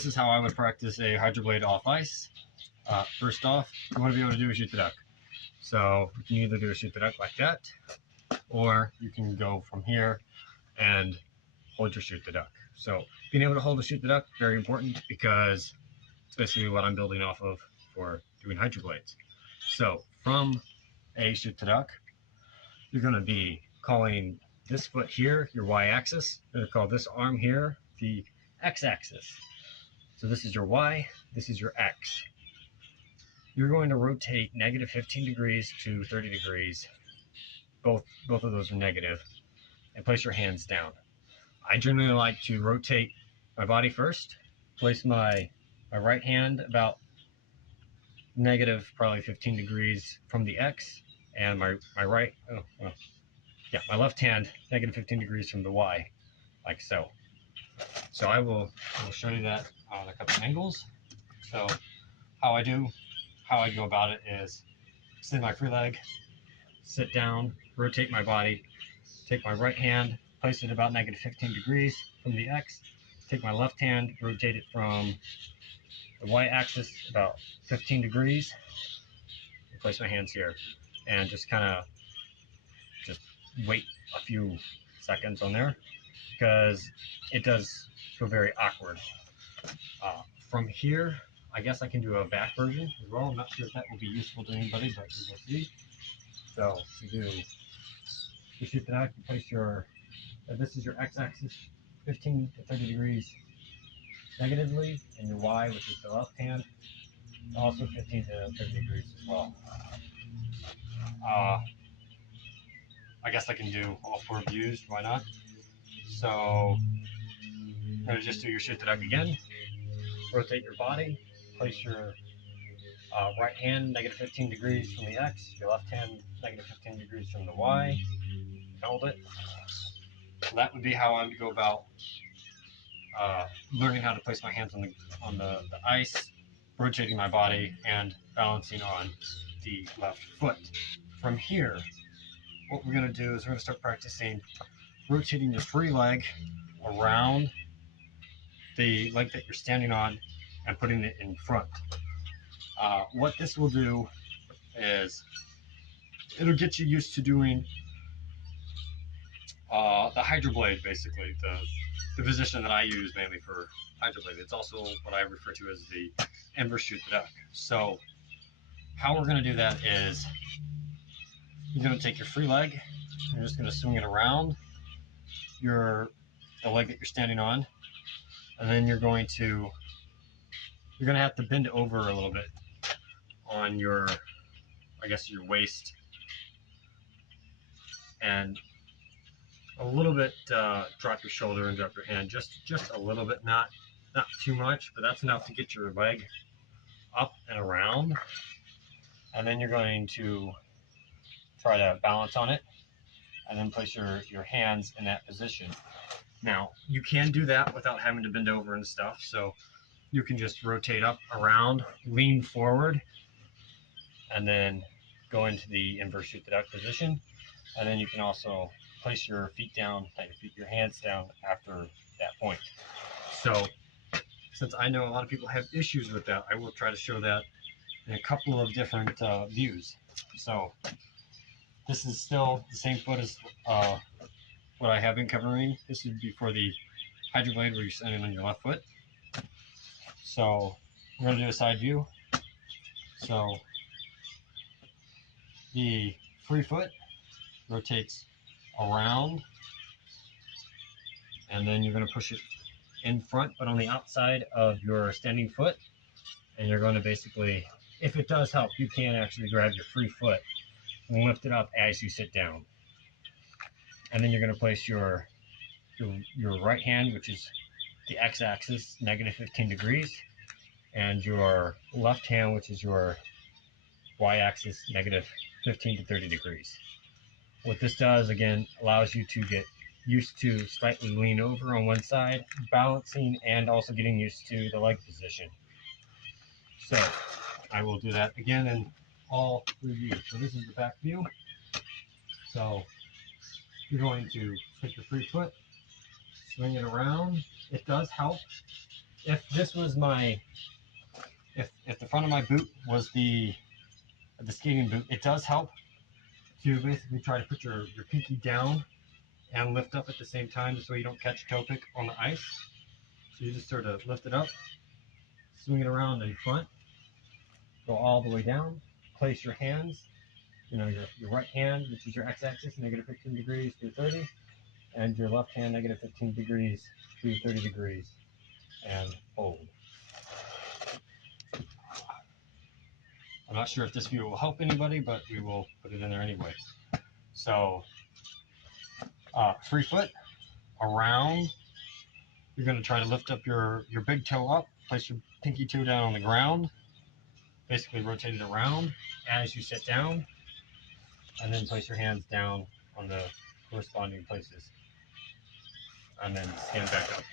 This is how I would practice a hydroblade off ice. First off, you want to be able to do a shoot the duck. So you can either do a shoot the duck like that, or you can go from here and hold your shoot the duck. So being able to hold a shoot the duck, very important, because it's basically what I'm building off of for doing hydroblades. So from a shoot the duck, you're going to be calling this foot here your y-axis. You're going to call this arm here the x-axis. So this is your y, this is your x. You're going to rotate negative 15 degrees to 30 degrees. Both of those are negative. And place your hands down. I generally like to rotate my body first, place my right hand about negative probably 15 degrees from the x, and my left hand negative 15 degrees from the y, like so. So I will show you that on a couple angles. So how I go about it is extend my free leg, sit down, rotate my body, take my right hand, place it about negative 15 degrees from the x, take my left hand, rotate it from the y-axis about 15 degrees, place my hands here, and just kind of wait a few seconds on there, because it does feel very awkward. From here, I guess I can do a back version as well. I'm not sure if that will be useful to anybody, but we will see. So you shoot the duck, you place your, this is your x-axis, 15 to 30 degrees negatively, and your y, which is the left hand, also 15 to 30 degrees as well. I guess I can do all four views, why not? So you're going to just do your shoot the duck again, rotate your body, place your right hand negative 15 degrees from the x, your left hand negative 15 degrees from the y, hold it. So that would be how I would go about learning how to place my hands on the ice, rotating my body, and balancing on the left foot. From here, what we're going to do is we're going to start practicing rotating your free leg around the leg that you're standing on and putting it in front. What this will do is it'll get you used to doing the hydroblade, basically, the position that I use mainly for hydroblade. It's also what I refer to as the inverse shoot the duck. So how we're going to do that is you're going to take your free leg, you're just going to swing it around the leg that you're standing on, and then you're going to have to bend over a little bit on your, I guess, your waist, and a little bit drop your shoulder and drop your hand, just a little bit, not too much, but that's enough to get your leg up and around. And then you're going to try to balance on it and then place your hands in that position. Now you can do that without having to bend over and stuff, so you can just rotate up, around, lean forward, and then go into the inverse shoot the duck position. And then you can also place your feet down, your hands down after that point. So since I know a lot of people have issues with that, I will try to show that in a couple of different views. So this is still the same foot as what I have been covering. This would be for the hydroblade where you're standing on your left foot. So we're going to do a side view. So the free foot rotates around, and then you're going to push it in front, but on the outside of your standing foot. And you're going to basically, if it does help, you can actually grab your free foot and lift it up as you sit down. And then you're going to place your right hand, which is the x-axis, negative 15 degrees, and your left hand, which is your y-axis, negative 15 to 30 degrees. What this does, again, allows you to get used to slightly lean over on one side, balancing, and also getting used to the leg position. So I will do that again in all three views. So this is the back view. So you're going to take your free foot, swing it around. It does help if this was my, if the front of my boot was the skating boot, it does help to basically try to put your pinky down and lift up at the same time so you don't catch toe pick on the ice. So you just sort of lift it up, swing it around in front, go all the way down, place your hands, your right hand, which is your x-axis, negative 15 degrees to 30, and your left hand, negative 15 degrees to 30 degrees, and hold. I'm not sure if this view will help anybody, but we will put it in there anyway. So 3 foot around, you're going to try to lift up your big toe up, place your pinky toe down on the ground, basically rotate it around as you sit down, and then place your hands down on the corresponding places, and then stand back up.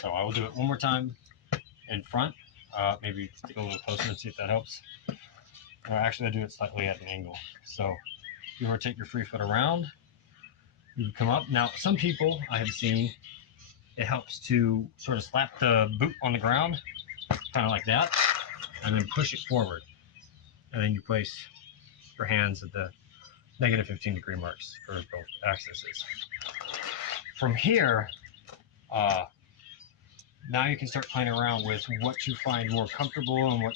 So I will do it one more time in front. Maybe stick a little closer and see if that helps. Actually, I do it slightly at an angle. So you rotate your free foot around, you come up. Now, some people I have seen, it helps to sort of slap the boot on the ground, kind of like that, and then push it forward. And then you place your hands at the negative 15 degree marks for both axes. From here, now you can start playing around with what you find more comfortable and what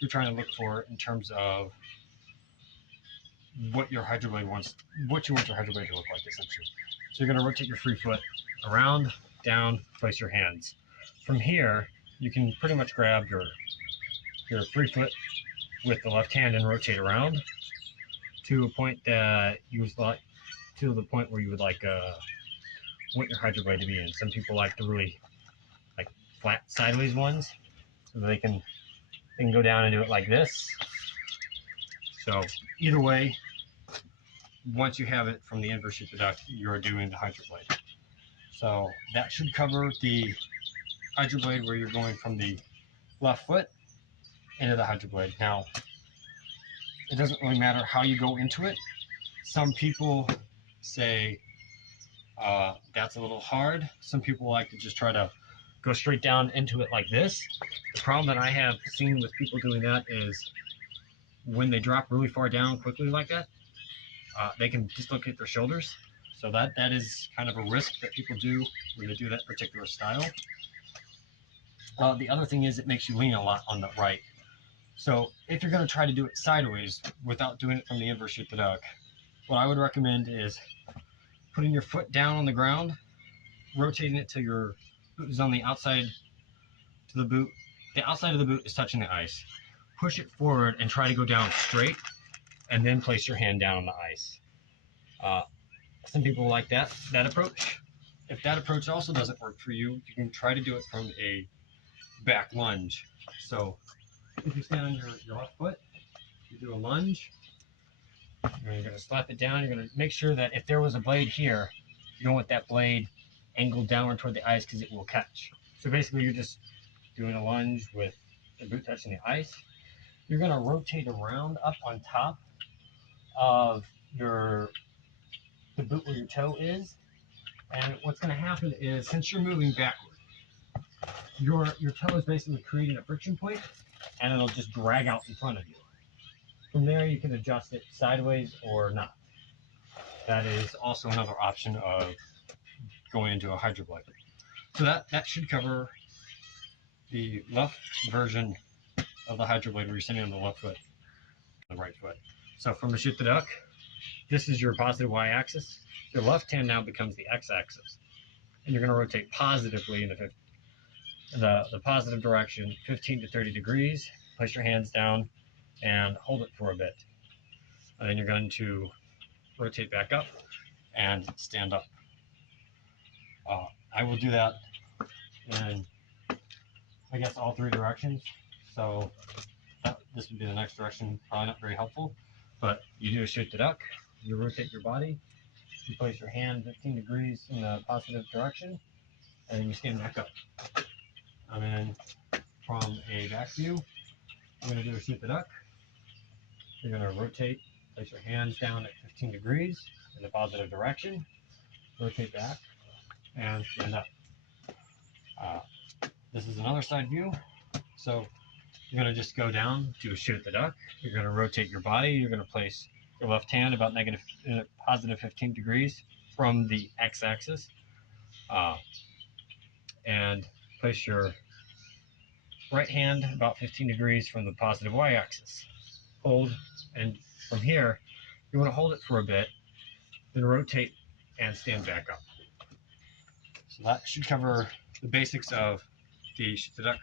you're trying to look for in terms of what your hydroblade wants, what you want your hydroblade to look like, essentially. So you're going to rotate your free foot around, down, place your hands. From here, you can pretty much grab your free foot with the left hand and rotate around to a point that you would like, to the point where you would like want your hydroblade to be in. Some people like the really like flat sideways ones, so they can go down and do it like this. So either way, once you have it from the inverse sheet to duck, you're doing the hydroblade. So that should cover the hydroblade where you're going from the left foot into the hydroblade. Now, it doesn't really matter how you go into it. Some people say that's a little hard. Some people like to just try to go straight down into it like this. The problem that I have seen with people doing that is when they drop really far down quickly like that, they can dislocate their shoulders. So that is kind of a risk that people do when they do that particular style. The other thing is it makes you lean a lot on the right. So if you're going to try to do it sideways without doing it from the inverse sheet to duck, what I would recommend is putting your foot down on the ground, rotating it till your boot is on the outside to the boot. The outside of the boot is touching the ice. Push it forward and try to go down straight, and then place your hand down on the ice. Some people like that approach. If that approach also doesn't work for you, you can try to do it from a back lunge. So if you stand on your left foot, you do a lunge, and you're going to slap it down. You're going to make sure that if there was a blade here, you don't want that blade angled downward toward the ice because it will catch. So basically you're just doing a lunge with the boot touching the ice. You're going to rotate around up on top of the boot where your toe is. And what's going to happen is, since you're moving backward, your toe is basically creating a friction point, and it'll just drag out in front of you. From there, you can adjust it sideways or not. That is also another option of going into a hydroblade. So that should cover the left version of the hydroblade where you're sitting on the left foot, the right foot. So from the shoot the duck, this is your positive y-axis. Your left hand now becomes the x-axis, and you're going to rotate positively in the positive direction, 15 to 30 degrees. Place your hands down and hold it for a bit, and then you're going to rotate back up and stand up. I will do that in, I guess, all 3 directions. So this would be the next direction. Probably not very helpful, but you do a shoot the duck. You rotate your body. You place your hand 15 degrees in the positive direction, and then you stand back up. And then from a back view, you're going to do a shoot the duck. You're going to rotate, place your hands down at 15 degrees in the positive direction, rotate back, and stand up. this is another side view. So you're going to just go down to shoot the duck. You're going to rotate your body. You're going to place your left hand about positive 15 degrees from the x-axis, and place your right hand about 15 degrees from the positive y-axis. Hold, and from here, you want to hold it for a bit, then rotate and stand back up. So that should cover the basics of the shoot the duck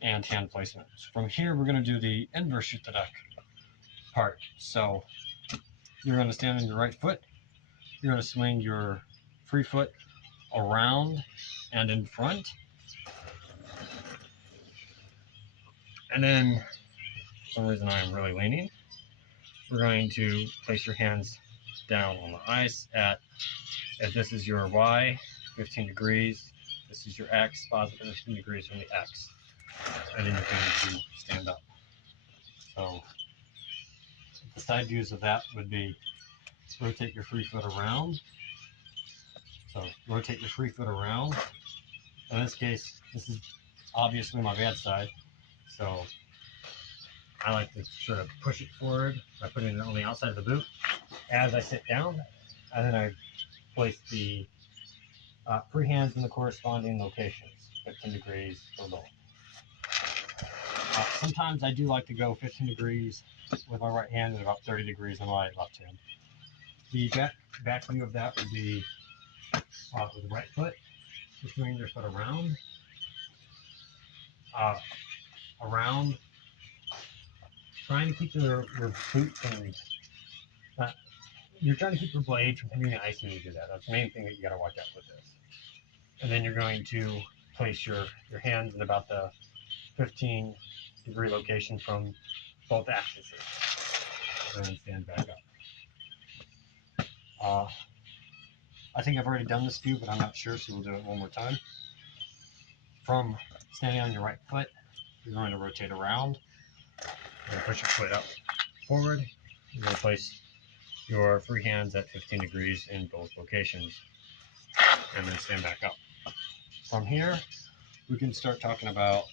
and hand placement. From here, we're going to do the inverse shoot the duck part. So you're going to stand on your right foot. You're going to swing your free foot around and in front. And then, for some reason I am really leaning, we're going to place your hands down on the ice at, if this is your Y, 15 degrees. This is your X, positive 15 degrees from the X. And then you're going to stand up. So the side views of that would be rotate your free foot around. So rotate your free foot around. In this case, this is obviously my bad side. So I like to sort of push it forward by putting it on the outside of the boot as I sit down. And then I place the free hands in the corresponding locations, 15 degrees for both. Sometimes I do like to go 15 degrees with my right hand and about 30 degrees on my left hand. The back view of that would be with the right foot, just swing your foot around, trying to keep your boot from, you're trying to keep your blade from hitting the ice when you do that. That's the main thing that you got to watch out with this. And then you're going to place your hands in about the 15 degree location from both axes. And then stand back up. I think I've already done this view, but I'm not sure, so we'll do it one more time. From standing on your right foot, you're going to rotate around. You're going to push your foot up forward. You're going to place your free hands at 15 degrees in both locations, and then stand back up. From here, we can start talking about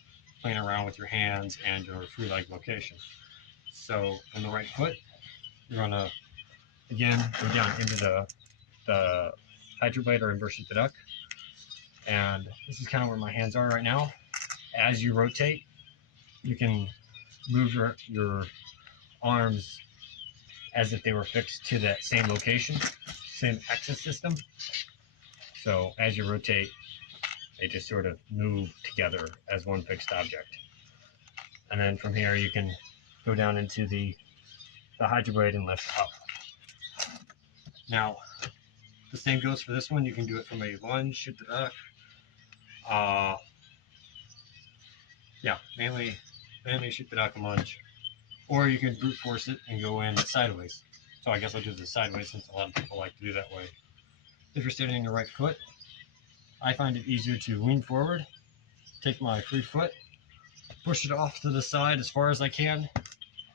playing around with your hands and your free leg location. So on the right foot, you're going to, again, go down into the hydroblade or inverse shoot the duck. And this is kind of where my hands are right now. As you rotate, you can move your arms as if they were fixed to that same location, same axis system. So as you rotate, they just sort of move together as one fixed object. And then from here, you can go down into the hydroblade and lift up. Now, the same goes for this one. You can do it from a lunge, shoot the duck. Mainly shoot the duck and lunge. Or you can brute force it and go in sideways. So I guess I'll do this sideways since a lot of people like to do that way. If you're standing on your right foot, I find it easier to lean forward, take my free foot, push it off to the side as far as I can,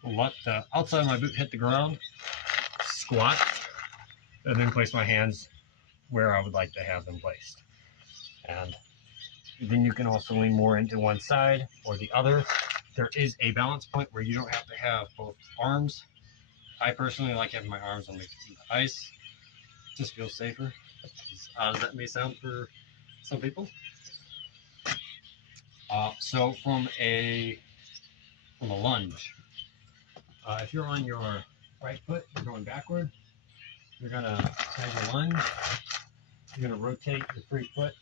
let the outside of my boot hit the ground, squat, and then place my hands where I would like to have them placed. And then you can also lean more into one side or the other. There is a balance point where you don't have to have both arms. I personally like having my arms on the ice. It just feels safer, as odd as that may sound for some people. So from a lunge, if you're on your right foot, you're going backward. You're gonna tag your lunge. You're gonna rotate your free foot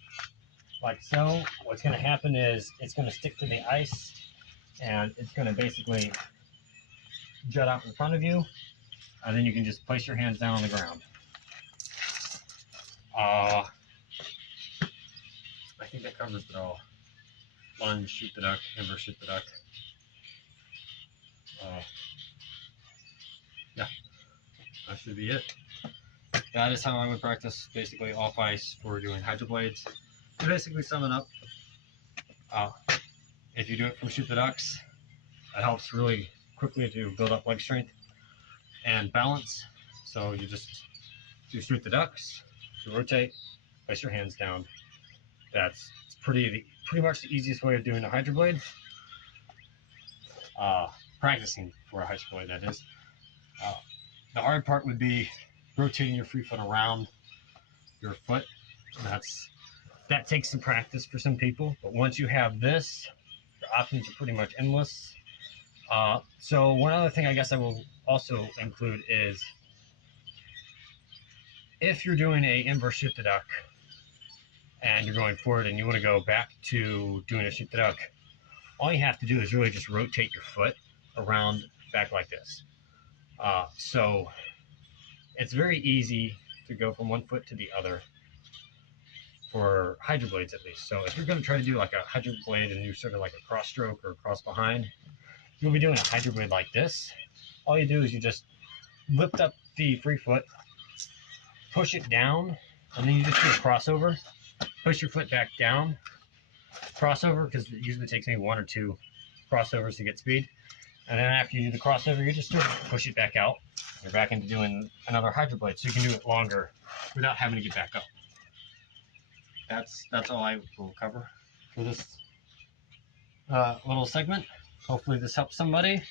like so. What's gonna happen is it's gonna stick to the ice, and it's gonna basically jut out in front of you, and then you can just place your hands down on the ground. I think that covers it all. Lunge, shoot the duck, inverse shoot the duck. That should be it. That is how I would practice basically off ice for doing hydroblades. To basically sum it up, if you do it from shoot the ducks, that helps really quickly to build up leg strength and balance. So you just do shoot the ducks, you rotate, place your hands down. That's pretty much the easiest way of doing a hydroblade. Practicing for a hydroblade, that is. The hard part would be rotating your free foot around your foot. That takes some practice for some people, but once you have this, your options are pretty much endless. So one other thing I guess I will also include is if you're doing a inverse shifted duck and you're going forward and you want to go back to doing a shifted duck, all you have to do is really just rotate your foot around back like this. So it's very easy to go from one foot to the other for hydroblades, at least. So if you're going to try to do like a hydroblade and do sort of like a cross stroke or a cross behind, you'll be doing a hydroblade like this. All you do is you just lift up the free foot, push it down, and then you just do a crossover. Push your foot back down, crossover, because it usually takes maybe 1 or 2 crossovers to get speed. And then after you do the crossover, you just sort of push it back out. You're back into doing another hydroblade, so you can do it longer without having to get back up. That's all I will cover for this little segment. Hopefully this helps somebody.